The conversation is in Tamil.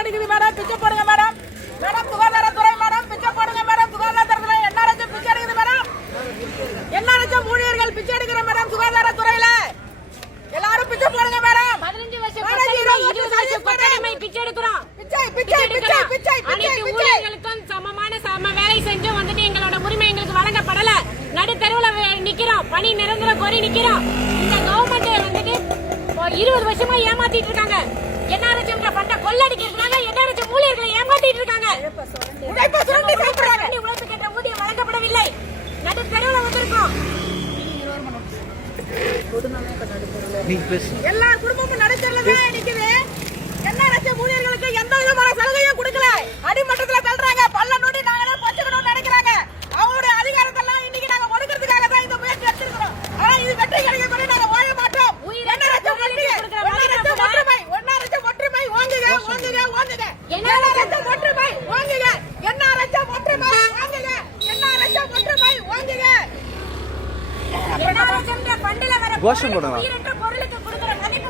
அடிக்குது மேடம், பிச்சை போடுங்க மேடம். மேடம் சுகாதாரத்துறை மேடம், பிச்சை போடுங்க மேடம். சுகாதாரத்துறை NRH பிச்சை எடுக்குது மேடம். NRH ஊழியர்கள் பிச்சை எடுக்கிற மேடம் சுகாதாரத்துறையில. எல்லாரும் பிச்சை போடுங்க மேடம். 15 வருஷம் 20 வருஷம் கொத்தடிமை பிச்சை எடுக்கிறோம். பிச்சை பிச்சை பிச்சை பிச்சை அனைத்து ஊழியர்களுக்கும் சம வேலை செஞ்சு வந்துட்டு எங்களோட உரிமை எங்களுக்கு வழங்கப்படல. நடுத்தருவுல நிக்கிறோம், பணி நிரந்தரம் கோரி நிக்கிறோம். இந்த கவர்மெண்ட் வந்துட்டு 20 வருஷமா ஏமாத்திட்டு இருக்காங்க. NRH பண்ட கொள்ளடிக்கிறதுனால NRH ஊழியர்களை ஏமாத்திட்டு இருக்காங்க. உழைப்பு கேட்ட ஊதியம் வழங்கப்படவில்லை. நடுத்தருவுல வந்திருக்கோம். எல்லா குடும்பமும் நடுத்தருல நிக்குது. NRH ஊழியர்களுக்கு எந்த விதமான சலுகையும் கொடுக்கல. அடிமட்டத்துல தள்ளுறாங்க. பல்ல நோண்டி நாங்க பச்சுக்கணும்னு நினைக்கிறாங்க. அவங்களுடைய அதிகாரத்தெல்லாம் இன்னைக்கு நாங்க ஒடுக்கிறதுக்காக தான் இந்த முயற்சி எடுத்திருக்கிறோம். ஆனா இது வெற்றி கிடைக்க கூட நாங்க ஓய மாட்டோம். NRH ஒற்றுமை ஓங்குக ஓங்குக ஓங்குக. NRH ஒற்றுமை ஓங்குக. NRH ஒற்றுமை ஓங்குக. NRH ஒற்றுமை ஓங்குக. NRH பண்டல வர கோஷம் போடுங்க. பொருளுக்கு கொடுக்கிற மதிப்பு